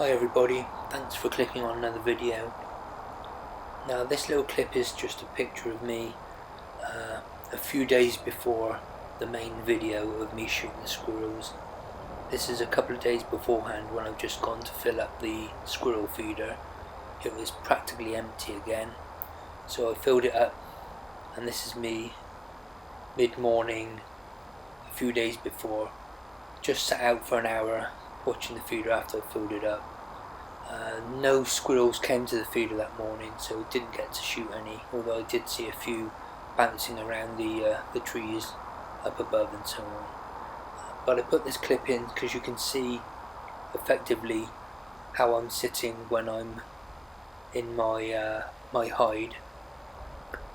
Hi everybody, thanks for clicking on another video. Now this little clip is just a picture of me a few days before the main video of me shooting the squirrels. This is a couple of days beforehand when I've just gone to fill up the squirrel feeder. It was practically empty again, so I filled it up, and this is me mid-morning a few days before. Just sat out for an hour watching the feeder after I filled it up. No squirrels came to the feeder that morning, so I didn't get to shoot any, although I did see a few bouncing around the trees up above and so on. But I put this clip in because you can see effectively how I'm sitting when I'm in my my hide.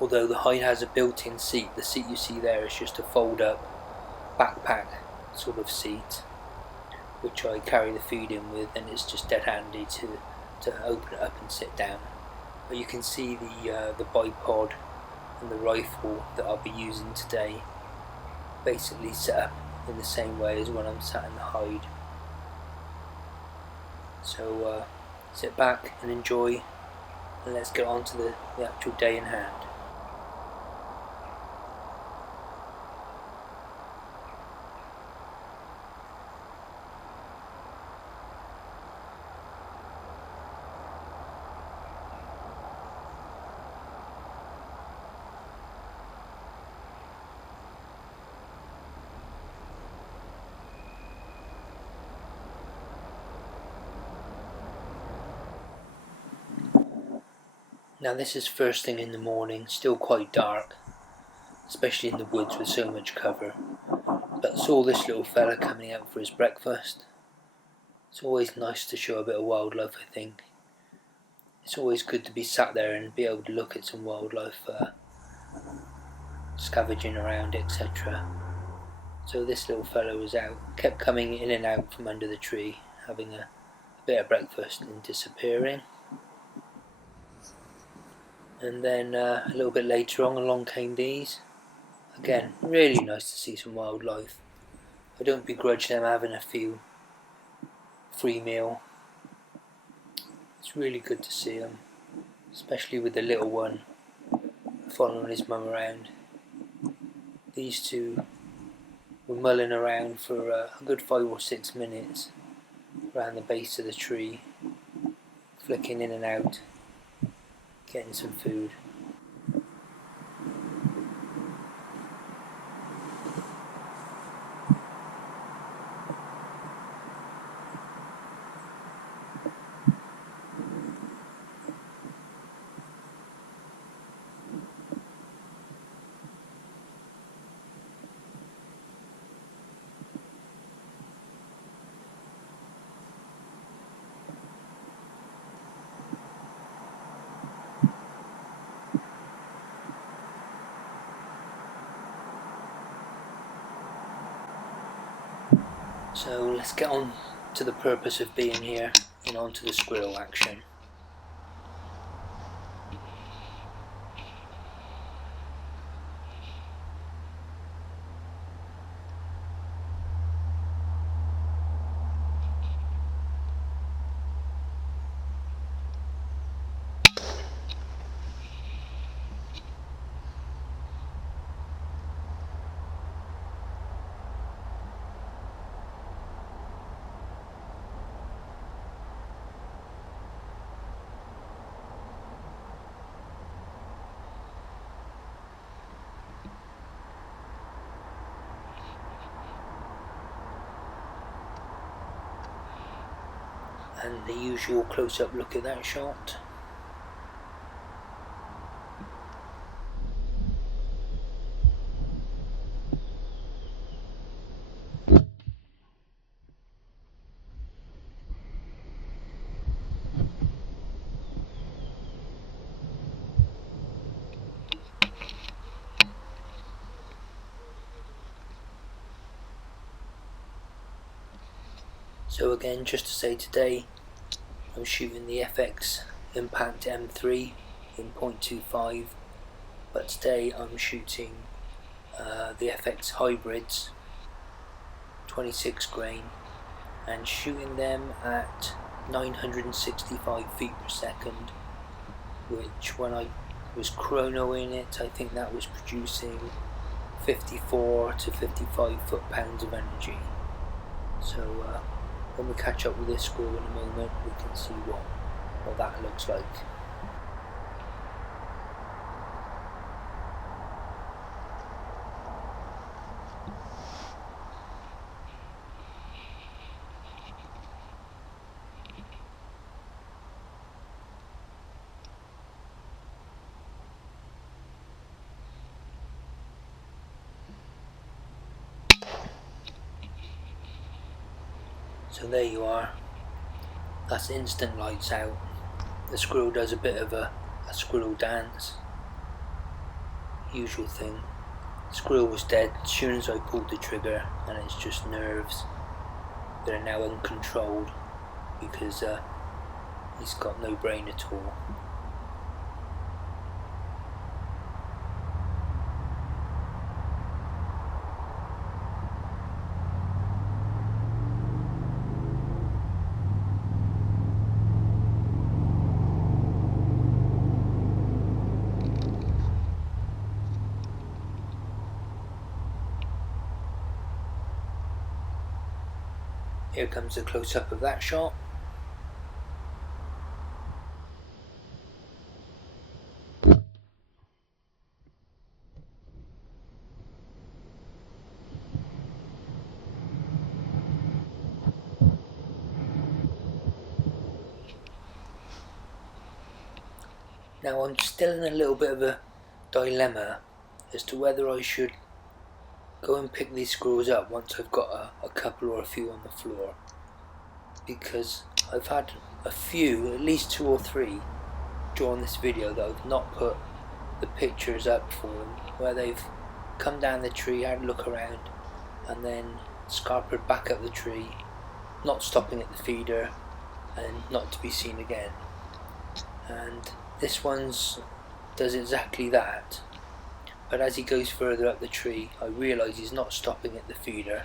Although the hide has a built-in seat, the seat you see there is just a fold-up backpack sort of seat, which I carry the feed in with, and it's just dead handy to open it up and sit down. But you can see the bipod and the rifle that I'll be using today basically set up in the same way as when I'm sat in the hide. So sit back and enjoy, and let's get on to the actual day in hand. Now this is first thing in the morning, still quite dark, especially in the woods with so much cover. But I saw this little fella coming out for his breakfast. It's always nice to show a bit of wildlife, I think. It's always good to be sat there and be able to look at some wildlife scavenging around, etc. So this little fellow was out, kept coming in and out from under the tree, having a bit of breakfast and disappearing. And then a little bit later on, along came these. Again, really nice to see some wildlife. I don't begrudge them having a few free meal. It's really good to see them, especially with the little one following his mum around. These two were mulling around for a good 5 or 6 minutes around the base of the tree, flicking in and out, getting some food. So let's get on to the purpose of being here and on to the squirrel action. And the usual close-up look at that shot. So again, just to say, today I'm shooting the FX Impact M3 in 0.25, but today I'm shooting the FX Hybrids 26 grain, and shooting them at 965 feet per second, which when I was chronoing it, I think that was producing 54 to 55 foot-pounds of energy. So when we catch up with this squirrel in a moment, we can see what that looks like. So there you are, that's instant lights out. The squirrel does a bit of a squirrel dance, usual thing. The squirrel was dead as soon as I pulled the trigger, and it's just nerves that are now uncontrolled because he's got no brain at all. Here comes a close-up of that shot. Now I'm still in a little bit of a dilemma as to whether I should go and pick these squirrels up once I've got a couple or a few on the floor, because I've had a few, at least 2 or 3 during this video that I've not put the pictures up for them, where they've come down the tree, had a look around and then scarpered back up the tree, not stopping at the feeder and not to be seen again. And this one's does exactly that, but as he goes further up the tree I realise he's not stopping at the feeder,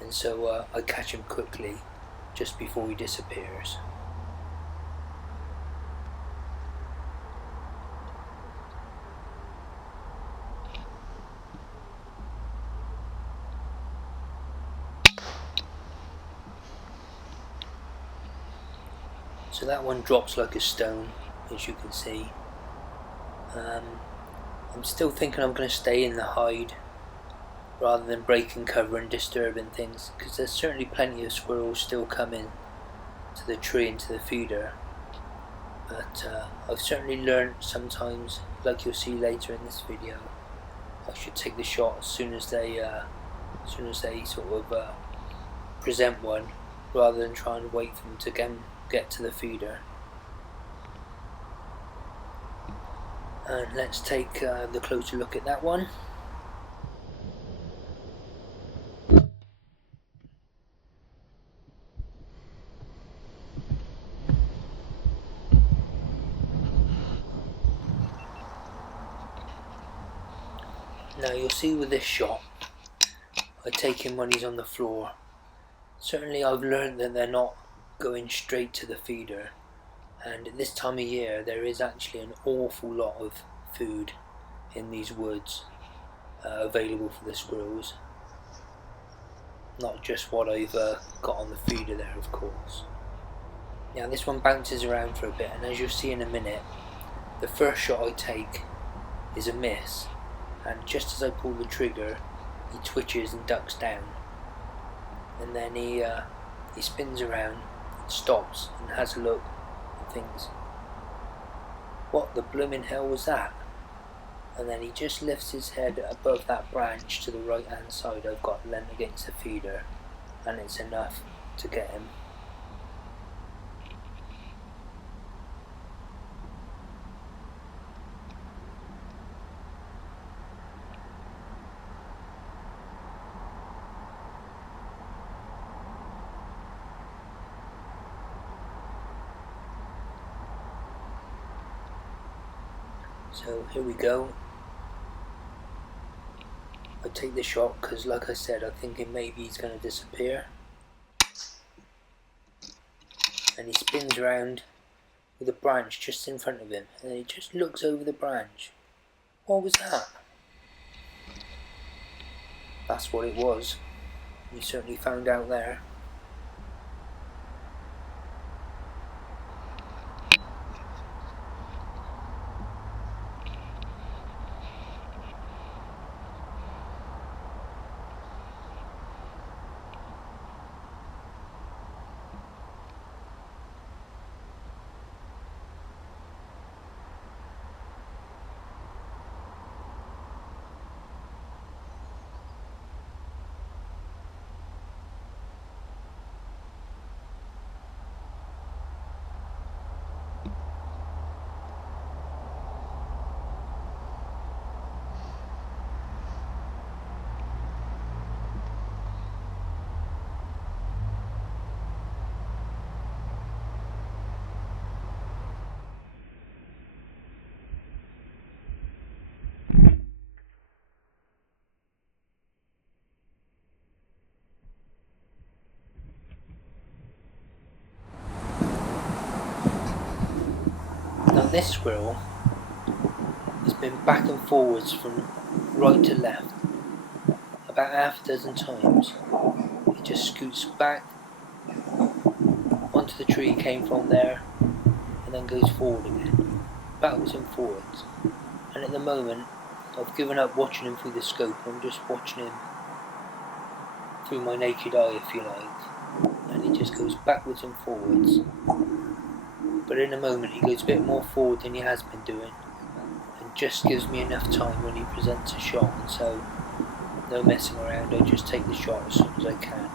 and so I catch him quickly just before he disappears. So that one drops like a stone, as you can see. I'm still thinking I'm going to stay in the hide rather than breaking cover and disturbing things, because there's certainly plenty of squirrels still coming to the tree and to the feeder. But I've certainly learned sometimes, like you'll see later in this video, I should take the shot as soon as they sort of present one, rather than trying to wait for them to get to the feeder. And let's take the closer look at that one. Now you'll see with this shot, I take him when he's on the floor. Certainly I've learned that they're not going straight to the feeder, and at this time of year there is actually an awful lot of food in these woods available for the squirrels. Not just what I've got on the feeder there, of course. Now this one bounces around for a bit, and as you'll see in a minute, the first shot I take is a miss, and just as I pull the trigger he twitches and ducks down, and then he spins around, stops and has a look and thinks, what the blooming hell was that? And then he just lifts his head above that branch to the right hand side I've got leant against the feeder, and it's enough to get him. So here we go. I take the shot because, like I said, I'm thinking maybe he's going to disappear. and he spins around with a branch just in front of him, and then he just looks over the branch. What was that? That's what it was. We certainly found out there. Now this squirrel has been back and forwards from right to left about half a dozen times. He just scoots back onto the tree he came from there and then goes forward again, backwards and forwards. And at the moment I've given up watching him through the scope. I'm just watching him through my naked eye, if you like, and he just goes backwards and forwards. But in a moment he goes a bit more forward than he has been doing, and just gives me enough time when he presents a shot, and so no messing around, I just take the shot as soon as I can.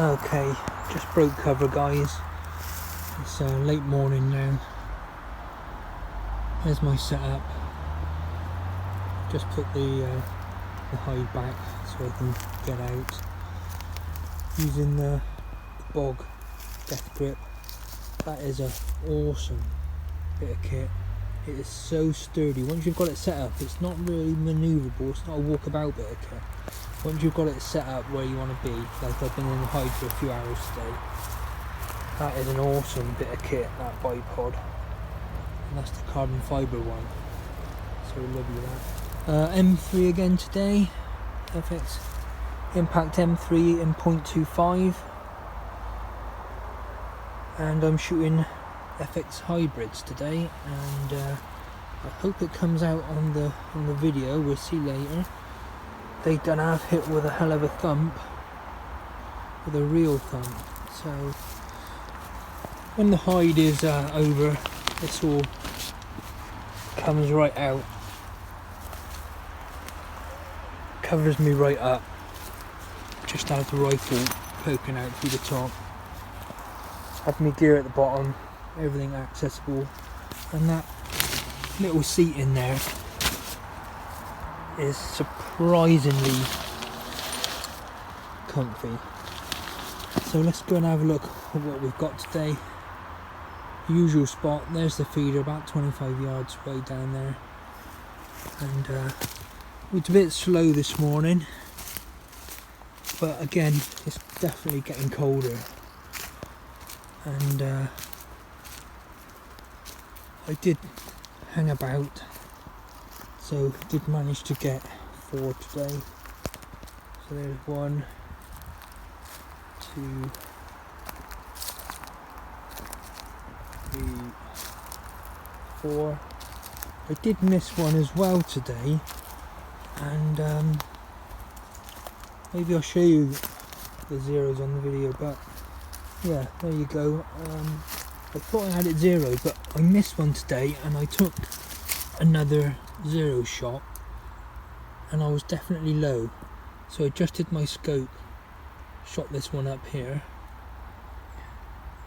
Okay, just broke cover, guys. It's late morning now. There's my setup. Just put the hide back so I can get out. Using the Bog Deathgrip. That is an awesome bit of kit. It is so sturdy. Once you've got it set up, it's not really manoeuvrable. It's not a walkabout bit of kit. Once you've got it set up where you want to be, like I've been in the hide for a few hours today, that is an awesome bit of kit, that bipod. And that's the carbon fibre one. So lovely that. M3 again today. FX Impact M3 in 0.25. And I'm shooting FX hybrids today, and I hope it comes out on the video. We'll see later. They done have hit with a hell of a thump, with a real thump. So when the hide is over, this all comes right out, covers me right up. Just have the rifle poking out through the top. Have my gear at the bottom, everything accessible, and that little seat in there is surprisingly comfy. So let's go and have a look at what we've got today. Usual spot, there's the feeder about 25 yards way down there, and it's a bit slow this morning, but again it's definitely getting colder, and I did hang about, so did manage to get 4 today. So there's 1, 2, 3, 4. I did miss one as well today, and maybe I'll show you the zeros on the video, but yeah, there you go. I thought I had it zero, but I missed one today and I took another zero shot and I was definitely low, so I adjusted my scope, shot this one up here,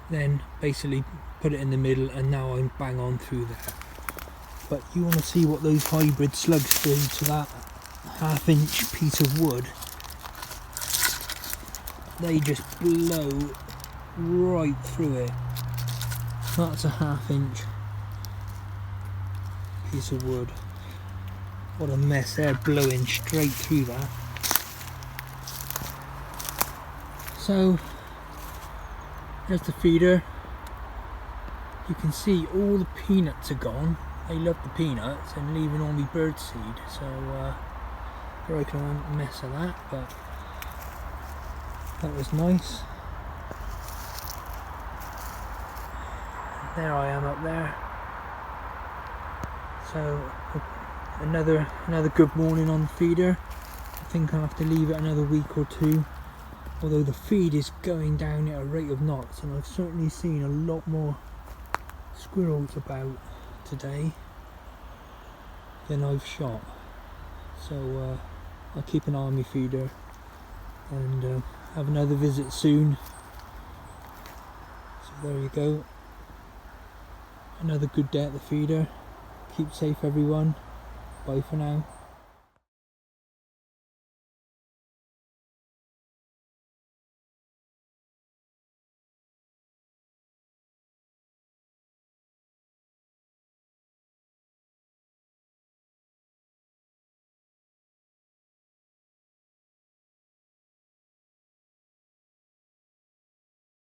then basically put it in the middle, and now I'm bang on through there. But you want to see what those hybrid slugs do to that half-inch piece of wood. They just blow right through it. That's a half-inch piece of wood. What a mess, they're blowing straight through that. So there's the feeder. You can see all the peanuts are gone. They love the peanuts and leaving all the bird seed, so I can want a mess of that, but that was nice. There I am up there. So another good morning on the feeder. I think I'll have to leave it another week or two, although the feed is going down at a rate of knots, and I've certainly seen a lot more squirrels about today than I've shot. So I'll keep an eye on my feeder and have another visit soon. So there you go, another good day at the feeder. Keep safe everyone, bye for now.